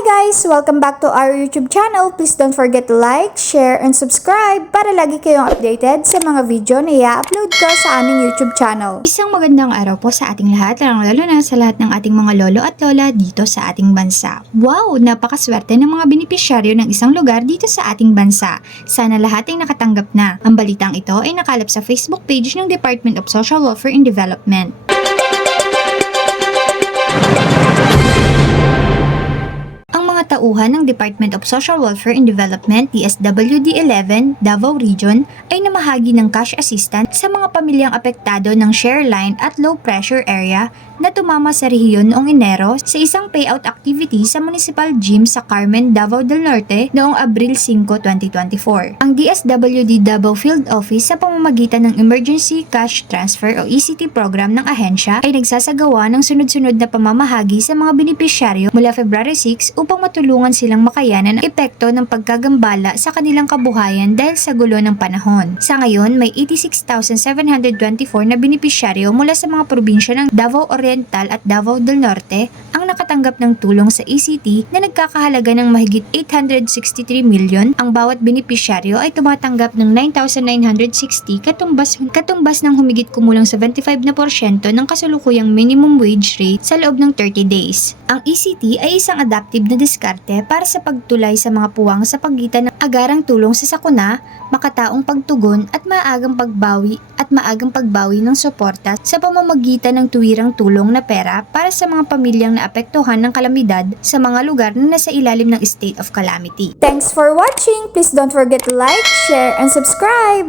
guys! Welcome back to our YouTube channel. Please don't forget to like, share, and subscribe para lagi kayong updated sa mga video na i-upload ko sa aming YouTube channel. Isang magandang araw po sa ating lahat, lalo na sa lahat ng ating mga lolo at lola dito sa ating bansa. Wow! Napakaswerte ng mga benepisyaryo ng isang lugar dito sa ating bansa. Sana lahat ay nakatanggap na. Ang balitang ito ay nakalap sa Facebook page ng Department of Social Welfare and Development. Ang mga tauhan ng Department of Social Welfare and Development DSWD 11 Davao Region ay namahagi ng cash assistance sa mga pamilyang apektado ng share line at low pressure area na tumama sa rehiyon noong Enero sa isang payout activity sa municipal gym sa Carmen, Davao del Norte noong Abril 5, 2024. Ang DSWD Davao Field Office sa pamamagitan ng Emergency Cash Transfer o ECT program ng ahensya ay nagsasagawa ng sunod-sunod na pamamahagi sa mga benepisyaryo mula February 6 upang matulungan silang makayanan ang epekto ng pagkagambala sa kanilang kabuhayan dahil sa gulo ng panahon. Sa ngayon, may 86,724 na benepisyaryo mula sa mga probinsya ng Davao Oriental at Davao del Norte ang nakatanggap ng tulong sa ECT na nagkakahalaga ng mahigit 863 milyon. Ang bawat benepisyaryo ay tumatanggap ng 9,960 katumbas, katumbas ng humigit kumulang 75 na porsyento ng kasulukuyang minimum wage rate sa loob ng 30 days. Ang ECT ay isang adaptive na diskarte para sa pagtulay sa mga puwang sa pagitan ng agarang tulong sa sakuna, makataong pagtugon at maagang pagbawi at maagang pagbawi ng suporta sa pamamagitan ng tuwirang tulong na pera para sa mga pamilyang naapektuhan ng kalamidad sa mga lugar na nasa ilalim ng state of calamity. Thanks for watching! Please don't forget to like, share, and subscribe!